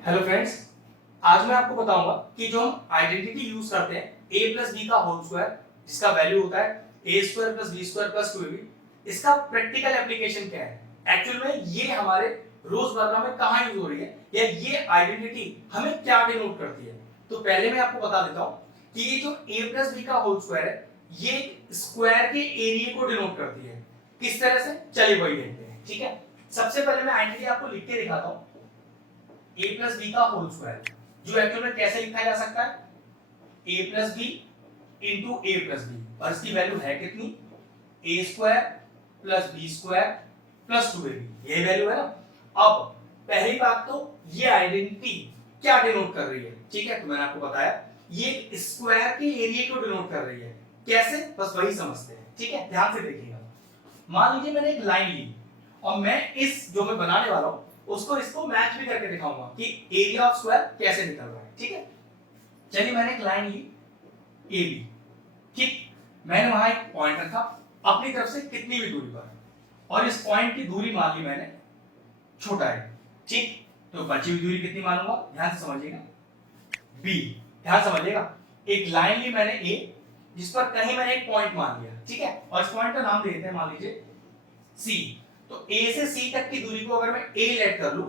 Hello friends, आज मैं आपको बताऊंगा कि जो हम आइडेंटिटी यूज करते हैं a प्लस बी का होल स्क्वायर जिसका वैल्यू होता है A square plus B square plus 2ab, इसका प्रैक्टिकल एप्लीकेशन क्या है। एक्चुअल में ये हमारे रोजमर्रा में कहाँ यूज हो रही है या ये आइडेंटिटी हमें क्या डिनोट करती है। तो पहले मैं आपको बता देता हूँ कि ये जो a प्लस बी का होल स्क्वायर है ये स्क्वायर के एरिया को डिनोट करती है। किस तरह से, चलिए वही देखते हैं। ठीक है, सबसे पहले मैं आइडेंटिटी आपको लिख के दिखाता हूँ। a प्लस बी का होल स्क्वायर जो एक्चुअल में कैसे लिखा जा सकता है, a plus B into A plus B, और इसकी वैल्यू है कितनी, A square plus B square plus 2ab, ये वैल्यू है ना। अब पहली बात तो ये आइडेंटिटी क्या डिनोट कर रही है, ठीक है, तो मैंने आपको बताया ये स्क्वायर के एरिया को डिनोट कर रही है। कैसे, बस वही समझते हैं। ठीक है, ध्यान से देखिएगा। मान लीजिए मैंने एक लाइन ली और मैं इस जो मैं बनाने वाला हूं उसको इसको मैच भी करके दिखाऊंगा कि एरिया ऑफ स्क्वायर कैसे निकल रहा है। ठीक है, चलिए मैंने एक लाइन ली ए बी, ठीक, मैंने वहां एक पॉइंट रखा अपनी तरफ से कितनी भी दूरी पर, और इस पॉइंट की दूरी मान ली मैंने छोटा है। ठीक, तो बची हुई दूरी कितनी मानूंगा, ध्यान से समझिएगा, बी, ध्यान समझिएगा। एक लाइन ली मैंने ए जिस पर कहीं मैंने एक पॉइंट मान लिया, ठीक है, और इस पॉइंट का नाम दे देते हैं, मान लीजिए सी। तो A से C तक की दूरी को अगर मैं A लेट कर लूं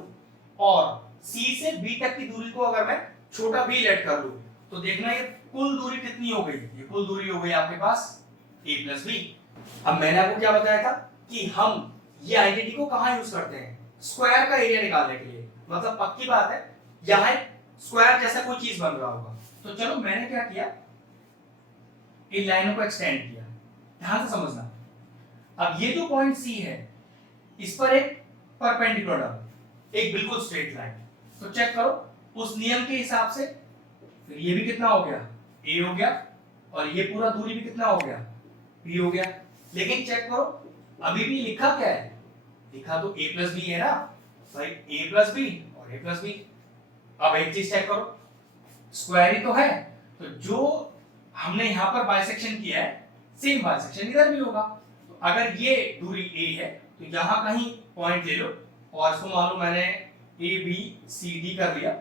और C से B तक की दूरी को अगर मैं छोटा b लेट कर लूं, तो देखना ये कुल दूरी कितनी हो गई, ये कुल दूरी हो गई आपके पास a प्लस बी। अब मैंने आपको क्या बताया था कि हम ये आइडेंटिटी को कहां यूज करते हैं, स्क्वायर का एरिया निकालने के लिए। मतलब पक्की बात है यहां स्क्वायर जैसा कोई चीज बन रहा होगा। तो चलो मैंने क्या किया, इन लाइनों को एक्सटेंड किया, ध्यान से समझना। अब ये जो पॉइंट सी है इस पर एक परपेंडिकुलर डालो, एक बिल्कुल स्ट्रेट लाइन। तो चेक करो उस नियम के हिसाब से, फिर ये भी कितना हो गया, a हो गया, और ये पूरा दूरी भी कितना हो गया, b हो गया। लेकिन चेक करो अभी भी लिखा क्या है, लिखा तो a प्लस बी है ना भाई, a प्लस बी और a प्लस बी। अब एक चीज चेक करो, स्क्वायर ही तो है, तो जो हमने यहां पर बाइसेक्शन किया है सेम बाइसेक्शन इधर भी होगा। तो अगर ये दूरी a है तो यहां कहीं पॉइंट ले लो और इसको मान लो मैंने ए बी सी डी कर लिया,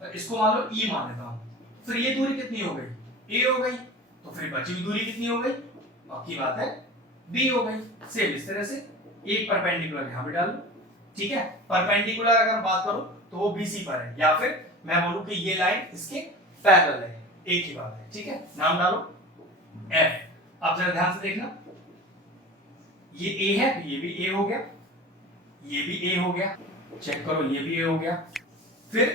और इसको मान लो ई मान लेता हूं, फिर ये दूरी कितनी हो गई, ए हो गई, तो फिर बची हुई दूरी कितनी हो गई, बाकी बात है बी हो गई। सेम इस तरह से एक परपेंडिकुलर यहां पे डाल लो। ठीक है, परपेंडिकुलर अगर बात करूं तो वो बीसी पर है, या फिर मैं बोलूं कि ये लाइन इसके पैरेलल है, एक ही बात है। ठीक है, नाम डालो एफ। अब जरा ध्यान से देखना, ये a है तो ये भी a हो गया, ये भी a हो गया, चेक करो ये भी a हो गया, फिर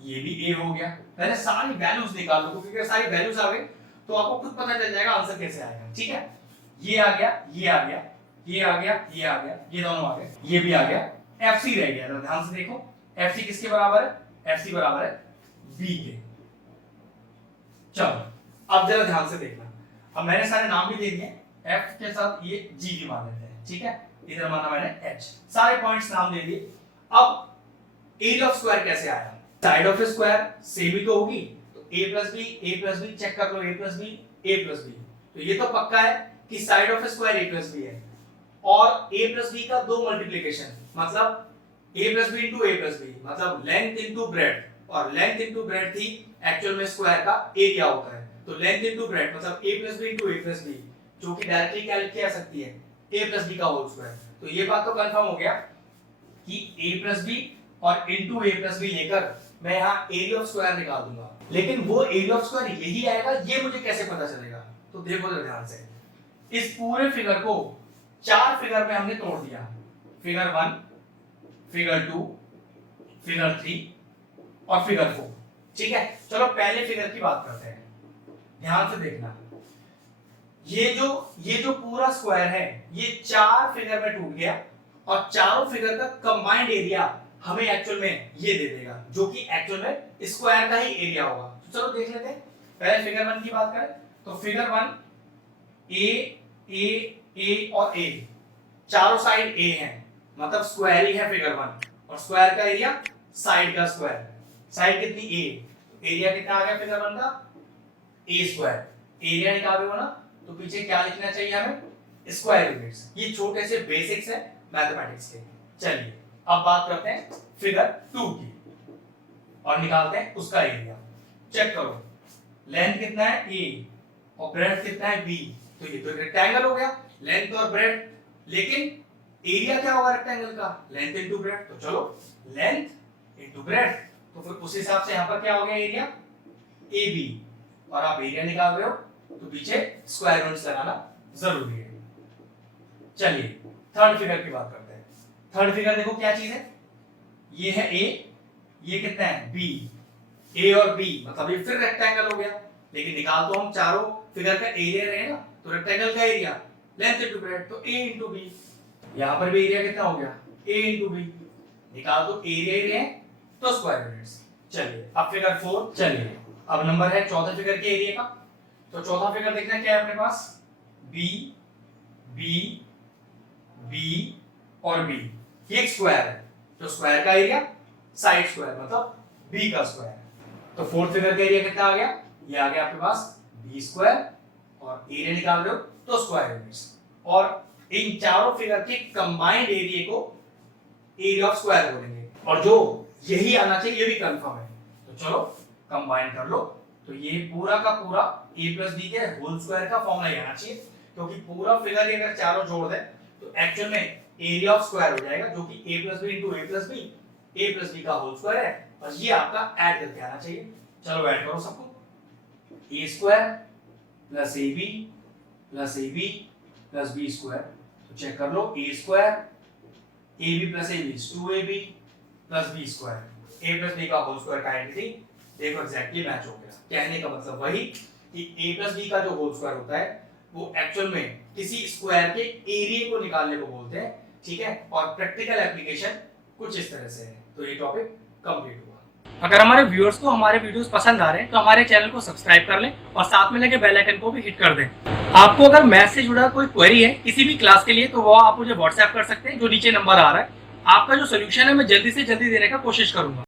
ये भी a हो गया। पहले सारी वैल्यूज निकाल लो, क्योंकि अगर सारी वैल्यूज आ गई तो आपको खुद पता चल जाएगा आंसर कैसे आएगा। ठीक है, ये आ गया, ये आ गया, ये आ गया, ये आ गया, ये दोनों आ गए, ये भी आ गया, FC रह गया। तो ध्यान से देखो FC किसके बराबर है, FC बराबर है B के। चलो अब जरा ध्यान से देखना, अब मैंने सारे नाम भी दे दिए, F के साथ ये G भी मान लेते हैं। ठीक है, इधर माना मैंने H, सारे पॉइंट्स नाम दे दिए। अब एरिया ऑफ स्क्वायर कैसे आया, साइड ऑफ स्क्वायर सेम ही तो होगी, तो a प्लस बी चेक कर लो, a प्लस बी, तो ये तो पक्का है कि side of square a plus B है, और a प्लस बी का दो मल्टीप्लिकेशन मतलब a plus B into a plus B, मतलब लेंथ इंटू ब्रेड्थ, और लेंथ इंटू ब्रेड्थ ही एक्चुअल में स्क्वायर का एरिया होता है। तो लेंथ इंटू ब्रेड्थ मतलब a plus B into a plus B, जो कि डायरेक्टली क्या लिखी जा सकती है, a प्लस बी का होल स्क्वायर। तो ये बात तो कंफर्म हो गया कि a प्लस बी और इंटू a प्लस बी लेकर मैं यहाँ एरिया ऑफ स्क्वायर निकाल दूंगा। लेकिन वो एरिया ऑफ स्क्वायर यही आएगा, ये मुझे कैसे पता चलेगा, तो देखो जरा ध्यान से, इस पूरे फिगर को चार फिगर में हमने तोड़ दिया, फिगर 1, फिगर 2, फिगर 3 और फिगर 4। ठीक है, चलो पहले फिगर की बात करते हैं, ध्यान से देखना। ये जो पूरा स्क्वायर है ये चार फिगर में टूट गया, और चारों फिगर का कंबाइंड एरिया हमें एक्चुअल में ये दे देगा, जो कि एक्चुअल में स्क्वायर का ही एरिया होगा। तो चलो देख लेते हैं, पहले फिगर 1 की बात करें तो फिगर 1 ए और ए, चारों साइड ए हैं, मतलब स्क्वायर ही है फिगर 1, और स्क्वायर का एरिया साइड का स्क्वायर, साइड कितनी ए, एरिया कितना आ गया फिगर 1 का, ए स्क्वायर। एरिया निकालोगे ना तो पीछे क्या लिखना चाहिए हमें, स्क्वायर यूनिट्स। ये छोटे से बेसिक्स है मैथमेटिक्स के। चलिए अब बात करते हैं फिगर 2 की। और निकालते हैं उसका एरिया। चेक करो, लेंथ कितना है a और ब्रेड्थ कितना है b, तो ये तो एक रेक्टेंगल हो गया, लेंथ और ब्रेड्थ। लेकिन एरिया क्या होगा रेक्टेंगल का, लेंथ इनटू ब्रेड्थ। तो चलो लेंथ इनटू ब्रेड्थ, तो फिर उस हिसाब से यहाँ पर क्या हो गया एरिया AB, और आप एरिया निकाल रहे हो तो पीछे स्क्वायर यूनिट्स लगाना जरूरी है। चलिए थर्ड फिगर की बात करते हैं। थर्ड फिगर देखो क्या चीज है, ये है A, ये कितना है B, A और B मतलब ये फिर रेक्टेंगल हो गया, लेकिन निकाल तो हम चारों फिगर का एरिया रहे ना, तो रेक्टेंगल का एरिया लेंथ इनटू ब्रेड्थ, तो A इनटू B। यहाँ पर भी एरिया कितना हो गया A इनटू B, निकाल तो एरिया ही रहे तो स्क्वायर यूनिट्स। चलिए अब फिगर 4, चलिए अब नंबर है चौथे फिगर के एरिया का। तो चौथा फिगर देखना है क्या है अपने पास, B B B और B, ये एक स्क्वायर है, तो स्क्वायर का एरिया साइड स्क्वायर मतलब B का स्क्वायर। तो फोर्थ फिगर का एरिया कितना आ गया, ये आ गया आपके पास B स्क्वायर, और एरिया निकाल रहे हो तो स्क्वायर यूनिट्स, और इन चारों फिगर के कंबाइंड एरिया को एरिया ऑफ स्क्वायर बोलेंगे, और जो यही आना चाहिए ये भी कंफर्म है। तो चलो कंबाइन कर लो, तो ये पूरा का पूरा a प्लस बी के होल स्क्वायर का फॉर्मूला आना चाहिए, क्योंकि पूरा फिगर अगर चारों जोड़ दें तो एक्चुअल में एरिया ऑफ स्क्वायर हो जाएगा, जो कि a plus B into A plus B का होल स्क्वायर है, और ये आपका ऐड करके आना चाहिए। चलो ऐड करो सबको, a square plus ab plus b square, तो चेक कर लो a square ab plus ab 2ab plus b square, a plus b का होल स्क्वायर का आइडेंटिटी देखो एग्जैक्टली मैच हो गया। कहने का मतलब वही कि a प्लस b का जो होल स्क्वायर होता है वो एक्चुअल में किसी स्क्वायर के एरिया को निकालने को बोलते हैं, ठीक है, और प्रैक्टिकल एप्लीकेशन कुछ इस तरह से है। तो ये टॉपिक कंप्लीट हुआ। अगर हमारे व्यूअर्स को हमारे वीडियोस पसंद आ रहे हैं तो हमारे चैनल को सब्सक्राइब कर लें और साथ में लगे बेल आइकन को भी हिट कर दें। आपको अगर मैथ से जुड़ा कोई क्वेरी है किसी भी क्लास के लिए तो वो आप मुझे व्हाट्सएप कर सकते हैं, जो नीचे नंबर आ रहा है। आपका जो सोल्यूशन है मैं जल्दी से जल्दी देने का कोशिश करूंगा।